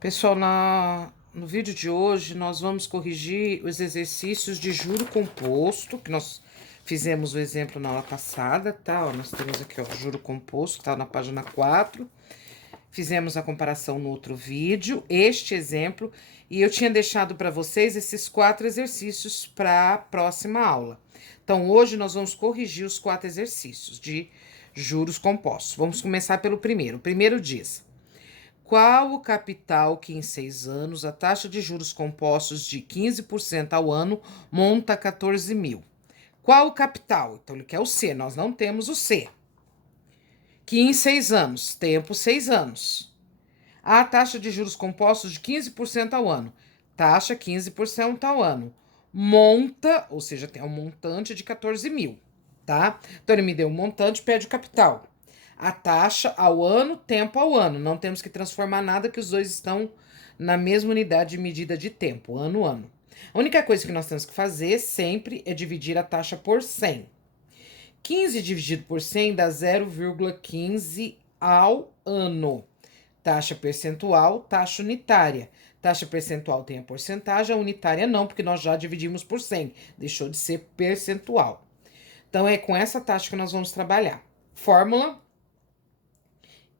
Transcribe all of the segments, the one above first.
Pessoal, no vídeo de hoje nós vamos corrigir os exercícios de juro composto, que nós fizemos o exemplo na aula passada, tá? Ó, nós temos aqui, ó, juro composto, que tá na página 4. Fizemos a comparação no outro vídeo, este exemplo, e eu tinha deixado para vocês esses 4 exercícios para a próxima aula. Então, hoje nós vamos corrigir os 4 exercícios de juros compostos. Vamos começar pelo primeiro. O primeiro diz: qual o capital que em 6 anos a taxa de juros compostos de 15% ao ano monta 14 mil? Qual o capital? Então, ele quer o C, nós não temos o C. Que em 6 anos, tempo 6 anos. A taxa de juros compostos de 15% ao ano. Taxa 15% ao ano. Monta, ou seja, tem um montante de 14 mil, tá? Então, ele me deu um montante, pede o capital. A taxa ao ano, tempo ao ano. Não temos que transformar nada, que os dois estão na mesma unidade de medida de tempo, ano, ano. A única coisa que nós temos que fazer sempre é dividir a taxa por 100. 15 dividido por 100 dá 0,15 ao ano. Taxa percentual, taxa unitária. Taxa percentual tem a porcentagem, a unitária não, porque nós já dividimos por 100. Deixou de ser percentual. Então, é com essa taxa que nós vamos trabalhar. Fórmula: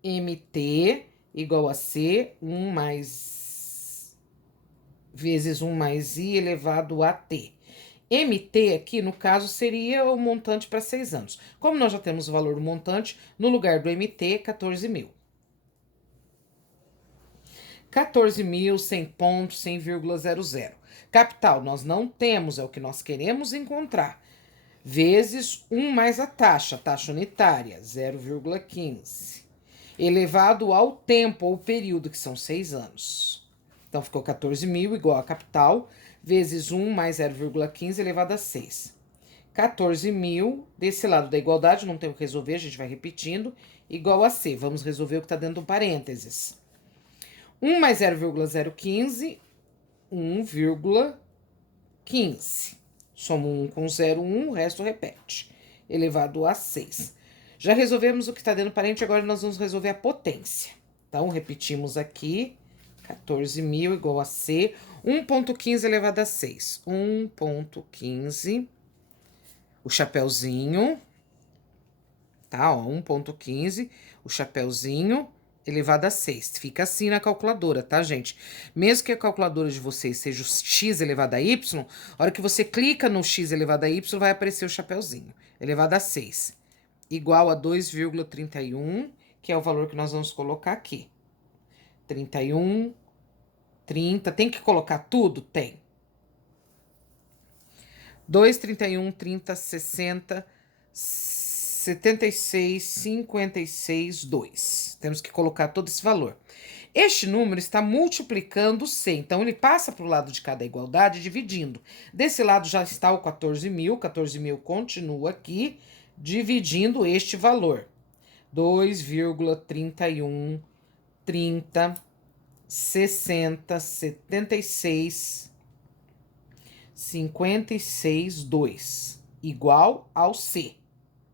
MT igual a C, 1 mais vezes 1 mais I elevado a T. MT aqui, no caso, seria o montante para 6 anos. Como nós já temos o valor do montante, no lugar do MT, 14 mil. 14 mil, 100 pontos, 100,00. Capital, nós não temos, é o que nós queremos encontrar. Vezes 1 mais a taxa unitária, 0,15. Elevado ao tempo, ou período, que são 6 anos. Então, ficou 14 mil igual a capital, vezes 1 mais 0,15 elevado a 6. 14 mil, desse lado da igualdade, não tem o que resolver, a gente vai repetindo, igual a C. Vamos resolver o que está dentro do parênteses. 1 mais 0,015, 1,15. Soma 1 com 0,1, o resto repete. Elevado a 6. Já resolvemos o que está dentro do parênteses, agora nós vamos resolver a potência. Então, repetimos aqui. 14 mil igual a C, 1,15 elevado a 6. 1,15, o chapeuzinho, tá, ó, 1,15, o chapeuzinho elevado a 6. Fica assim na calculadora, tá, gente? Mesmo que a calculadora de vocês seja o x elevado a y, a hora que você clica no x elevado a y, vai aparecer o chapeuzinho, elevado a 6. Igual a 2,31, que é o valor que nós vamos colocar aqui. 31, 30, tem que colocar tudo? Tem. 2, 31, 30, 60, 76, 56, 2. Temos que colocar todo esse valor. Este número está multiplicando 100, então ele passa para o lado de cada igualdade dividindo. Desse lado já está o 14 mil continua aqui, dividindo este valor. 2,31, 30, 60, 76, 56, 2, igual ao C,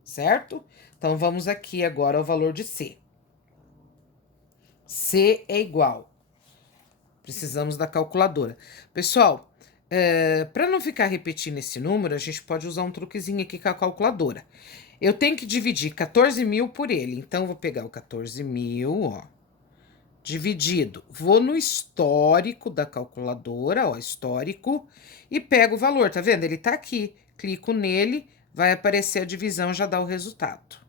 certo? Então, vamos aqui agora ao valor de C. C é igual. Precisamos da calculadora. Pessoal, para não ficar repetindo esse número, a gente pode usar um truquezinho aqui com a calculadora. Eu tenho que dividir 14 mil por ele. Então, eu vou pegar o 14 mil, ó, dividido. Vou no histórico da calculadora, ó, histórico, e pego o valor, tá vendo? Ele tá aqui. Clico nele, vai aparecer a divisão, já dá o resultado.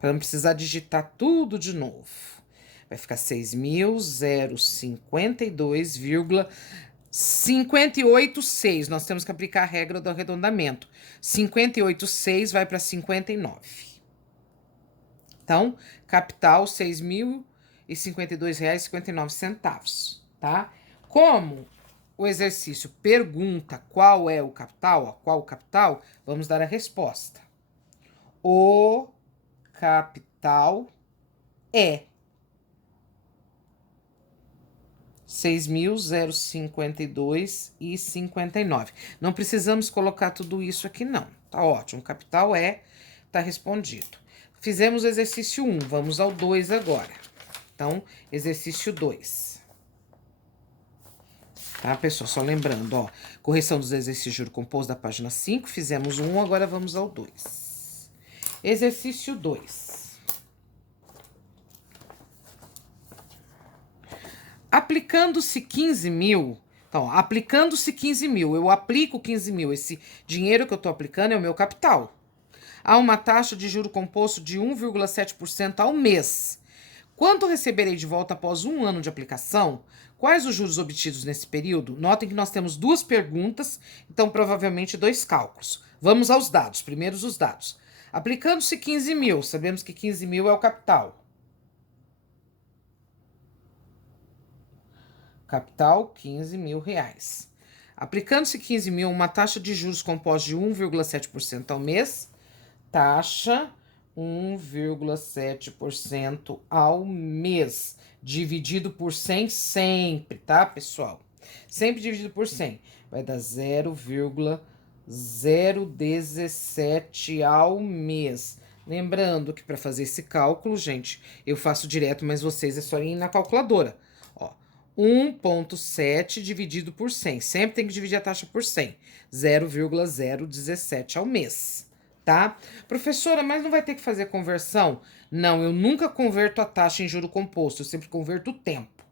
Para não precisar digitar tudo de novo. Vai ficar 6.052,586. Nós temos que aplicar a regra do arredondamento. 58,6 vai para 59. Então, capital, R$ 6.052,59, tá? Como o exercício pergunta qual é o capital, ó, qual o capital, vamos dar a resposta. O capital é 6.052,59. Não precisamos colocar tudo isso aqui, não. Tá ótimo. O capital tá respondido. Fizemos o exercício 1, vamos ao 2 agora. Então, exercício 2. Tá, pessoal? Só lembrando, ó. Correção dos exercícios de juro composto da página 5. Fizemos 1, agora vamos ao 2. Exercício 2. Aplicando-se 15 mil... Então, aplicando-se 15 mil, eu aplico 15 mil. Esse dinheiro que eu tô aplicando é o meu capital. Há uma taxa de juro composto de 1,7% ao mês. Quanto receberei de volta após 1 ano de aplicação? Quais os juros obtidos nesse período? Notem que nós temos 2 perguntas, então provavelmente 2 cálculos. Vamos aos dados. Primeiros os dados. Aplicando-se 15 mil, sabemos que 15 mil é o capital. Capital, 15 mil reais. Aplicando-se 15 mil, uma taxa de juros composta de 1,7% ao mês. Taxa 1,7% ao mês, dividido por 100 sempre, tá, pessoal? Sempre dividido por 100, vai dar 0,017 ao mês. Lembrando que para fazer esse cálculo, gente, eu faço direto, mas vocês é só ir na calculadora. Ó, 1,7 dividido por 100, sempre tem que dividir a taxa por 100, 0,017 ao mês. Tá? Professora, mas não vai ter que fazer conversão? Não, eu nunca converto a taxa em juro composto, eu sempre converto o tempo.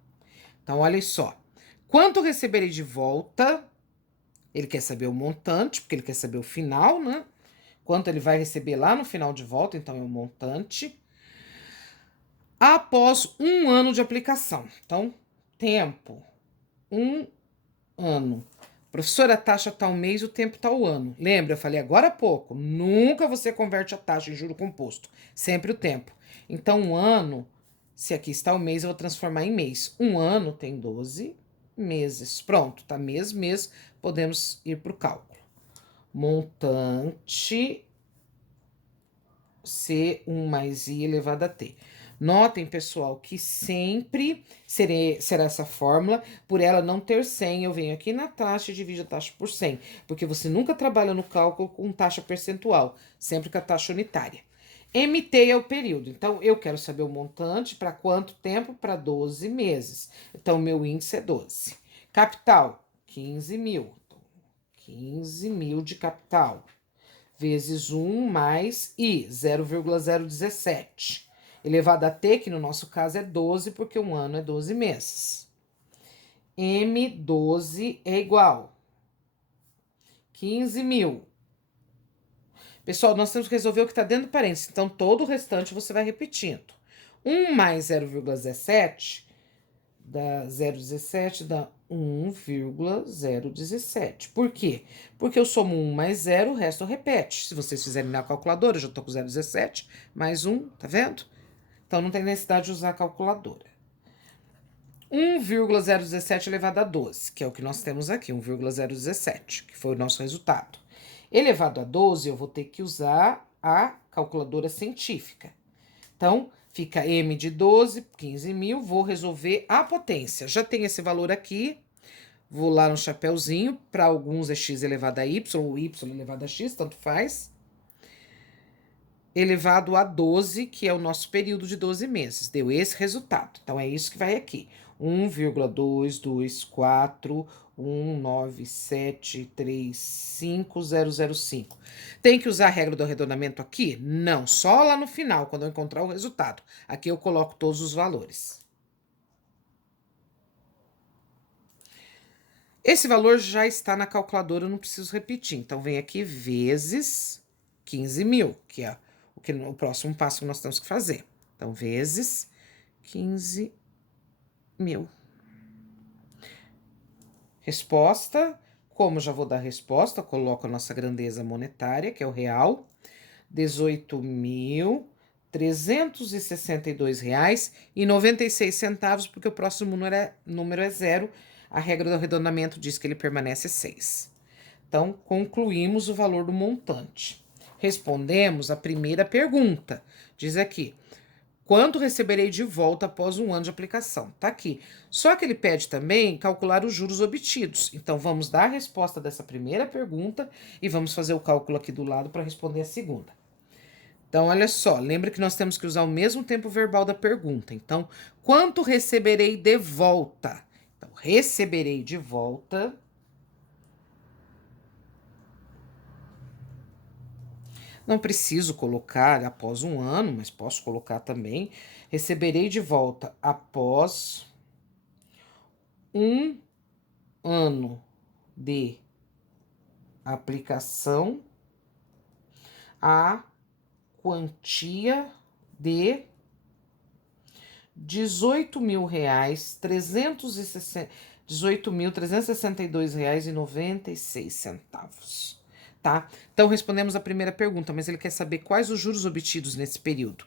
Então, olha só. Quanto receberei de volta? Ele quer saber o montante, porque ele quer saber o final, né? Quanto ele vai receber lá no final de volta, então é o montante. Após 1 ano de aplicação. Então, tempo. 1 ano. Professora, a taxa tá o mês, o tempo tá o ano. Lembra, eu falei agora há pouco, nunca você converte a taxa em juro composto, sempre o tempo. Então, 1 ano, se aqui está o mês, eu vou transformar em mês. 1 ano tem 12 meses. Pronto, tá mês, podemos ir para o cálculo. Montante C1 mais I elevado a T. Notem, pessoal, que sempre será essa fórmula. Por ela não ter 100, eu venho aqui na taxa e divido a taxa por 100. Porque você nunca trabalha no cálculo com taxa percentual, sempre com a taxa unitária. MT é o período. Então, eu quero saber o montante para quanto tempo? Para 12 meses. Então, meu índice é 12. Capital, 15 mil. 15 mil de capital. Vezes 1 mais I, 0,017. Elevado a T, que no nosso caso é 12, porque 1 ano é 12 meses. M12 é igual 15 mil. Pessoal, nós temos que resolver o que está dentro do parênteses, então todo o restante você vai repetindo. 1 mais 0,17 dá 0,17 dá 1,017. Por quê? Porque eu somo 1 mais 0, o resto repete. Se vocês fizerem na calculadora, eu já tô com 0,17 mais 1, tá vendo? Então, não tem necessidade de usar a calculadora. 1,017 elevado a 12, que é o que nós temos aqui, 1,017, que foi o nosso resultado. Elevado a 12, eu vou ter que usar a calculadora científica. Então, fica M de 12, 15 mil, vou resolver a potência. Já tem esse valor aqui, vou lá no chapeuzinho, para alguns é x elevado a y, ou y elevado a x, tanto faz. Elevado a 12, que é o nosso período de 12 meses. Deu esse resultado. Então, é isso que vai aqui. 1,22419735005. Tem que usar a regra do arredondamento aqui? Não, só lá no final, quando eu encontrar o resultado. Aqui eu coloco todos os valores. Esse valor já está na calculadora, eu não preciso repetir. Então, vem aqui vezes 15 mil, que é o próximo passo que nós temos que fazer. Então, vezes 15 mil. Resposta, como já vou dar a resposta, coloco a nossa grandeza monetária, que é o real, R$18.362,96, porque o próximo número é 0, a regra do arredondamento diz que ele permanece 6. Então, concluímos o valor do montante. Respondemos a primeira pergunta. Diz aqui, quanto receberei de volta após 1 ano de aplicação? Tá aqui. Só que ele pede também calcular os juros obtidos. Então, vamos dar a resposta dessa primeira pergunta e vamos fazer o cálculo aqui do lado para responder a segunda. Então, olha só, lembra que nós temos que usar o mesmo tempo verbal da pergunta. Então, quanto receberei de volta? Então, receberei de volta. Não preciso colocar após um ano, mas posso colocar também. Receberei de volta após um ano de aplicação a quantia de R$ 18.362,96, tá? Então, respondemos a primeira pergunta, mas ele quer saber quais os juros obtidos nesse período.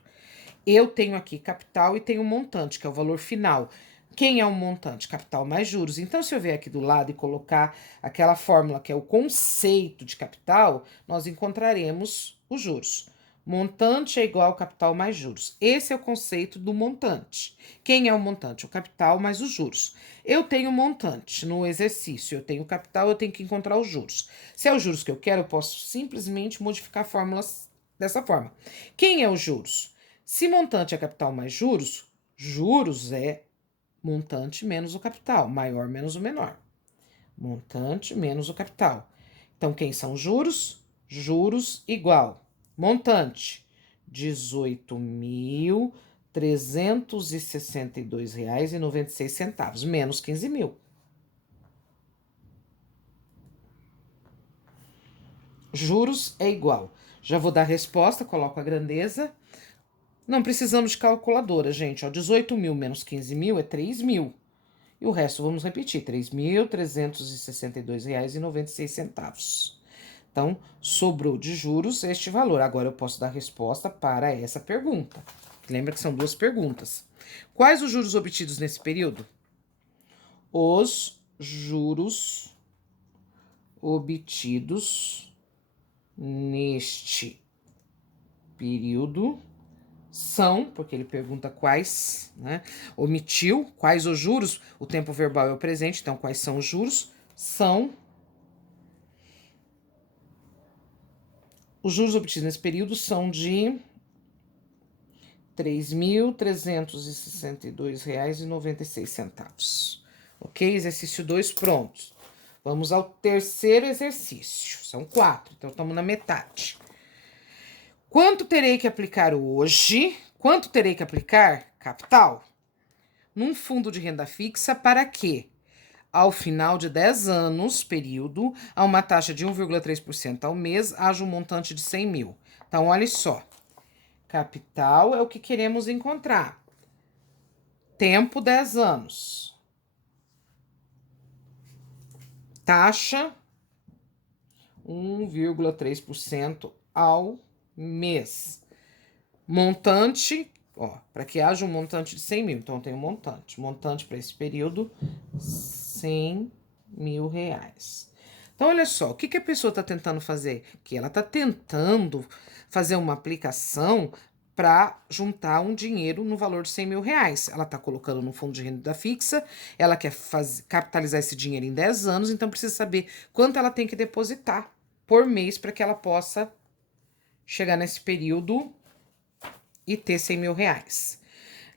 Eu tenho aqui capital e tenho montante, que é o valor final. Quem é o montante? Capital mais juros. Então, se eu vier aqui do lado e colocar aquela fórmula que é o conceito de capital, nós encontraremos os juros. Montante é igual ao capital mais juros. Esse é o conceito do montante. Quem é o montante? O capital mais os juros. Eu tenho montante no exercício, eu tenho capital, eu tenho que encontrar os juros. Se é os juros que eu quero, eu posso simplesmente modificar fórmulas dessa forma. Quem é os juros? Se montante é capital mais juros, juros é montante menos o capital, maior menos o menor. Montante menos o capital. Então, quem são juros? Juros igual. Montante, R$ 18.362,96, menos 15.000. Juros é igual. Já vou dar a resposta, coloco a grandeza. Não precisamos de calculadora, gente. Ó, 18.000 menos 15.000 é 3.000. E o resto, vamos repetir, R$ 3.362,96. Então, sobrou de juros este valor. Agora eu posso dar resposta para essa pergunta. Lembra que são duas perguntas. Quais os juros obtidos nesse período? Os juros obtidos neste período são, porque ele pergunta quais, né? Omitiu quais os juros, o tempo verbal é o presente, então quais são os juros? São os juros obtidos nesse período são de R$ 3.362,96. Ok? Exercício 2 pronto. Vamos ao terceiro exercício. São 4, então estamos na metade. Quanto terei que aplicar hoje? Quanto terei que aplicar? Capital. Num fundo de renda fixa para quê? Ao final de 10 anos, período, a uma taxa de 1,3% ao mês, haja um montante de 100.000. Então, olha só. Capital é o que queremos encontrar. Tempo, 10 anos. Taxa, 1,3% ao mês. Montante, ó, para que haja um montante de 100.000. Então, tem um montante. Montante para esse período, R$ 100.000. Então, olha só, o que a pessoa está tentando fazer? Que ela está tentando fazer uma aplicação para juntar um dinheiro no valor de R$ 100.000. Ela está colocando no fundo de renda fixa, ela quer capitalizar esse dinheiro em 10 anos, então precisa saber quanto ela tem que depositar por mês para que ela possa chegar nesse período e ter R$ 100.000.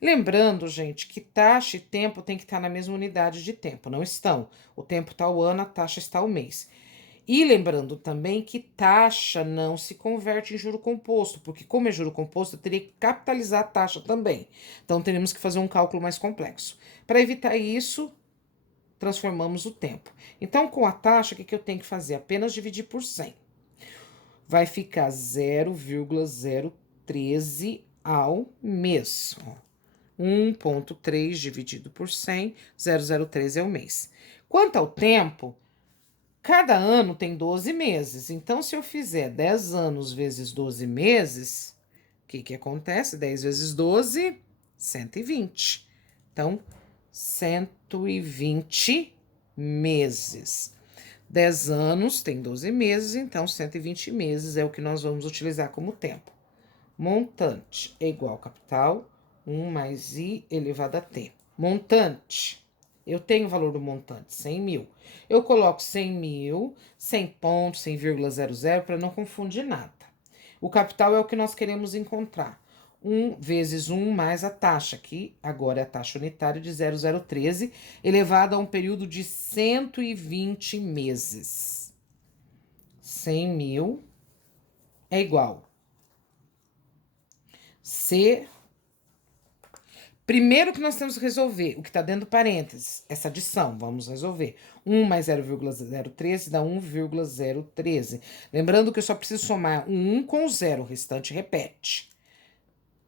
Lembrando, gente, que taxa e tempo tem que estar na mesma unidade de tempo, não estão. O tempo está o ano, a taxa está o mês. E lembrando também que taxa não se converte em juro composto, porque como é juro composto, eu teria que capitalizar a taxa também. Então, teremos que fazer um cálculo mais complexo. Para evitar isso, transformamos o tempo. Então, com a taxa, o que eu tenho que fazer? Apenas dividir por 100. Vai ficar 0,013 ao mês. 1,3 dividido por 100, 0,013 é o mês. Quanto ao tempo, cada ano tem 12 meses. Então, se eu fizer 10 anos vezes 12 meses, o que acontece? 10 vezes 12, 120. Então, 120 meses. 10 anos tem 12 meses, então 120 meses é o que nós vamos utilizar como tempo. Montante é igual ao capital, 1 mais I elevado a T. Montante. Eu tenho o valor do montante, 100.000. Eu coloco 100.000, 100 pontos, 100,00 para não confundir nada. O capital é o que nós queremos encontrar. 1 vezes 1 mais a taxa, que agora é a taxa unitária de 0,013, elevada a um período de 120 meses. 100 mil é igual. C. Primeiro que nós temos que resolver, o que está dentro do parênteses, essa adição, vamos resolver. 1 mais 0,013 dá 1,013. Lembrando que eu só preciso somar um 1 com o 0, o restante repete.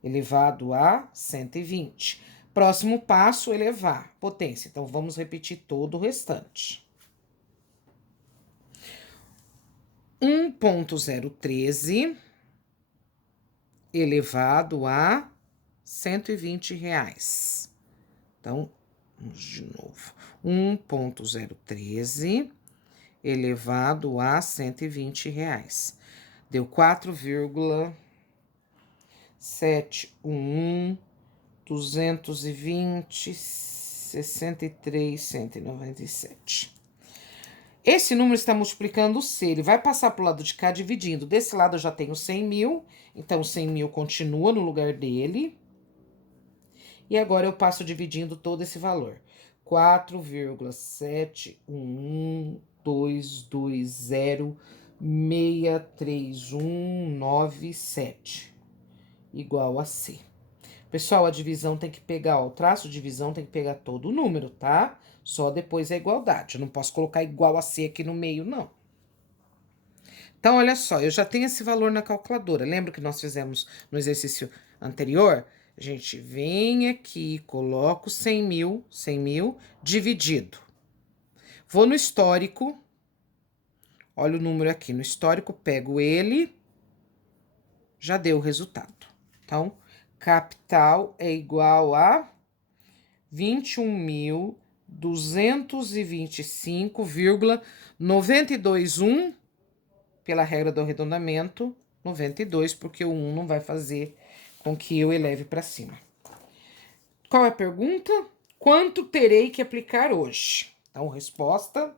Elevado a 120. Próximo passo, elevar potência. Então, vamos repetir todo o restante. 1,013 elevado a 120 reais. Então, vamos de novo. 1,013 elevado a 120 reais. Deu 4,711, 220, 63, 197. Esse número está multiplicando o C, ele vai passar para o lado de cá dividindo. Desse lado eu já tenho 100 mil, então 100 mil continua no lugar dele. E agora eu passo dividindo todo esse valor. 4,71220,63197 igual a C. Pessoal, a divisão tem que pegar, ó, o traço de divisão tem que pegar todo o número, tá? Só depois a igualdade. Eu não posso colocar igual a C aqui no meio, não. Então, olha só, eu já tenho esse valor na calculadora. Lembra que nós fizemos no exercício anterior? A gente vem aqui, coloco 100 mil dividido. Vou no histórico, olha o número aqui, no histórico pego ele, já deu o resultado. Então, capital é igual a 21.225,921, pela regra do arredondamento, 92, porque o 1 não vai fazer com que eu eleve para cima. Qual é a pergunta? Quanto terei que aplicar hoje? Então, resposta: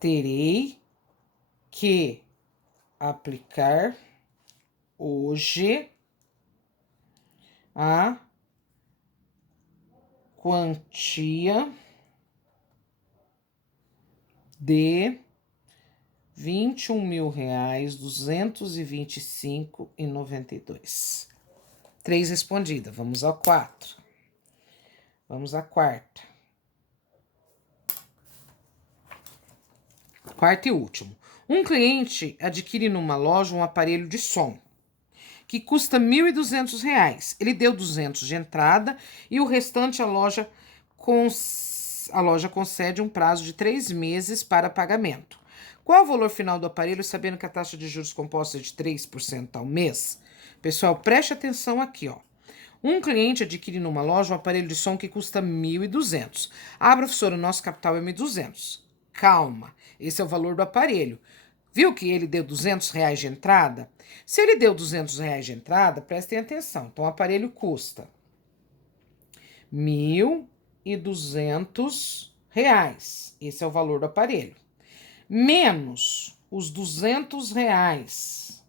terei que aplicar hoje a quantia de R$21.225,92. 3 respondida. Vamos ao 4. Vamos à quarta. Quarto e último. Um cliente adquire numa loja um aparelho de som que custa R$1.200. Ele deu 200 de entrada e o restante a loja concede um prazo de 3 meses para pagamento. Qual o valor final do aparelho, sabendo que a taxa de juros composta é de 3% ao mês? Pessoal, preste atenção aqui, ó. Um cliente adquire numa loja um aparelho de som que custa 1.200. Ah, professora, o nosso capital é 1.200. Calma, esse é o valor do aparelho. Viu que ele deu R$200 de entrada? Se ele deu R$200 de entrada, prestem atenção. Então, o aparelho custa R$1.200. Esse é o valor do aparelho. Menos os R$200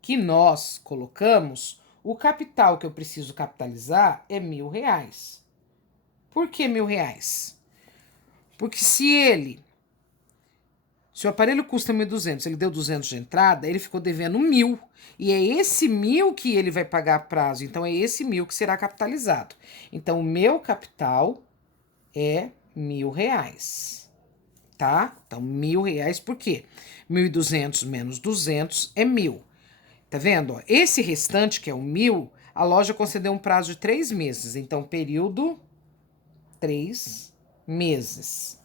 que nós colocamos, o capital que eu preciso capitalizar é R$1.000. Por que R$1.000? Porque se o aparelho custa 1.200, ele deu 200 de entrada, ele ficou devendo 1.000. E é esse 1.000 que ele vai pagar a prazo. Então, é esse 1.000 que será capitalizado. Então, o meu capital é R$1.000. Tá? Então, R$1.000 por quê? 1.200 menos 200 é 1.000. Tá vendo? Ó, esse restante, que é o 1.000, a loja concedeu um prazo de 3 meses. Então, período 3 meses.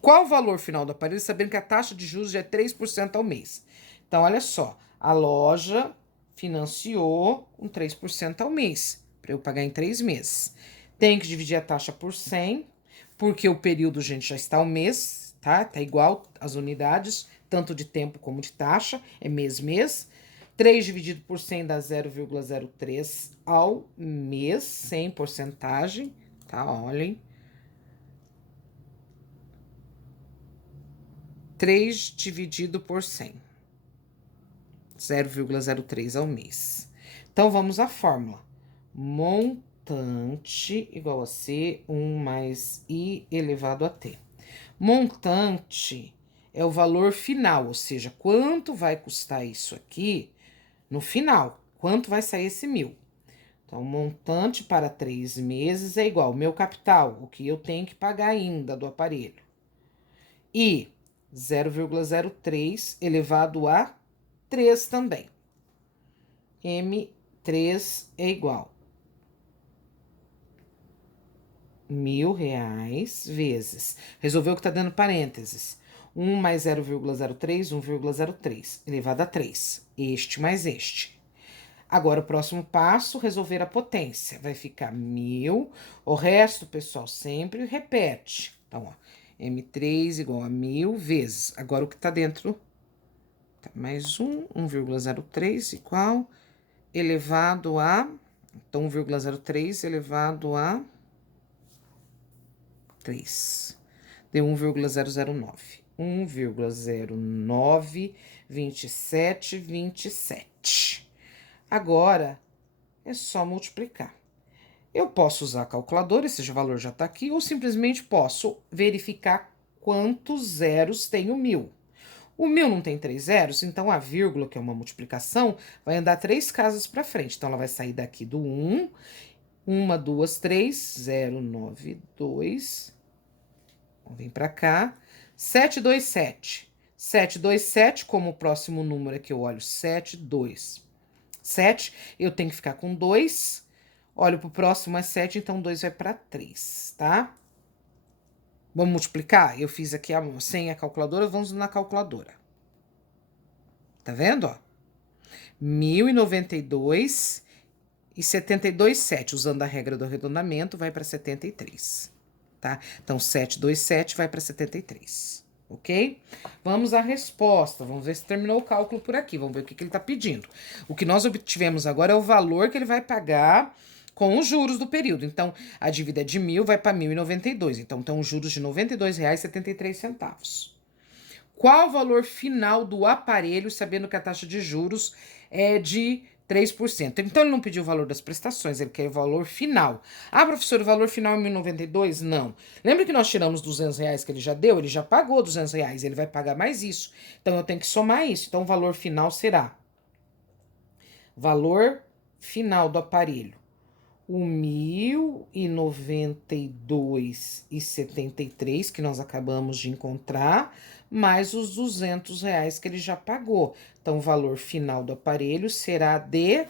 Qual o valor final do aparelho, sabendo que a taxa de juros já é 3% ao mês? Então, olha só, a loja financiou um 3% ao mês, para eu pagar em 3 meses. Tenho que dividir a taxa por 100, porque o período, gente, já está ao mês, tá? Tá igual as unidades, tanto de tempo como de taxa, é mês. 3 dividido por 100 dá 0,03 ao mês, sem porcentagem, tá? Olhem. 3 dividido por 100. 0,03 ao mês. Então, vamos à fórmula. Montante igual a C1 mais I elevado a T. Montante é o valor final, ou seja, quanto vai custar isso aqui no final. Quanto vai sair esse 1.000. Então, montante para 3 meses é igual ao meu capital, o que eu tenho que pagar ainda do aparelho. E 0,03 elevado a 3 também. M3 é igual R$ 1.000 vezes. Resolveu que tá dando parênteses. 1 mais 0,03, 1,03, elevado a 3. Este mais este. Agora, o próximo passo, resolver a potência. Vai ficar 1.000. O resto, pessoal, sempre repete. Então, ó, M3 igual a 1.000 vezes. Agora, o que tá dentro... Tá, mais 1,03 igual elevado a... Então, 1,03 elevado a 3. Deu 1,009. 1,092727. Agora, é só multiplicar. Eu posso usar a calculadora, esse valor já tá aqui, ou simplesmente posso verificar quantos zeros tem o 1.000. O 1.000 não tem 3 zeros, então a vírgula, que é uma multiplicação, vai andar 3 casas para frente. Então, ela vai sair daqui do 1, 1, 2, 3, 0, 9, 2. Vem para cá. 7, 2, 7. 7, 2, 7, como o próximo número aqui eu olho, 7, 2. 7, eu tenho que ficar com 2. Olho pro próximo, é 7, então 2 vai para 3, tá? Vamos multiplicar? Eu fiz aqui sem a calculadora, vamos na calculadora. Tá vendo, ó? 1.092,72,7. Usando a regra do arredondamento, vai para 73, tá? Então, 727 vai para 73, ok? Vamos à resposta. Vamos ver se terminou o cálculo por aqui. Vamos ver o que ele tá pedindo. O que nós obtivemos agora é o valor que ele vai pagar com os juros do período. Então, a dívida de 1.000 vai para 1.092. Então, tem os juros de R$ 92,73. Qual o valor final do aparelho, sabendo que a taxa de juros é de 3%? Então, ele não pediu o valor das prestações, ele quer o valor final. Ah, professor, o valor final é 1.092? Não. Lembra que nós tiramos R$ 200 que ele já deu? Ele já pagou R$ 200, ele vai pagar mais isso. Então, eu tenho que somar isso. Então, o valor final será valor final do aparelho. O 1.092,73 que nós acabamos de encontrar, mais os R$ 200 que ele já pagou. Então, o valor final do aparelho será de R$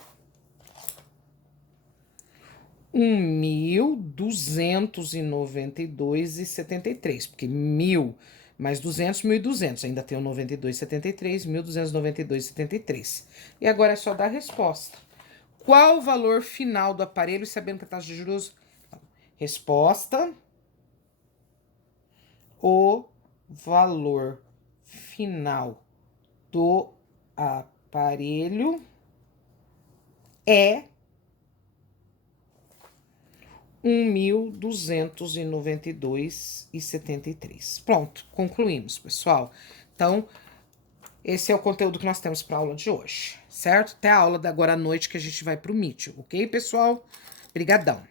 1.292,73, porque 1.000 mais 200, 1.200. Ainda tem o 92,73, 1.292,73. E agora é só dar a resposta. Qual o valor final do aparelho, sabendo que a taxa de juros... Resposta. O valor final do aparelho é 1.292,73. Pronto, concluímos, pessoal. Então, esse é o conteúdo que nós temos para a aula de hoje, certo? Até a aula da agora à noite que a gente vai para o Meet, ok, pessoal? Obrigadão.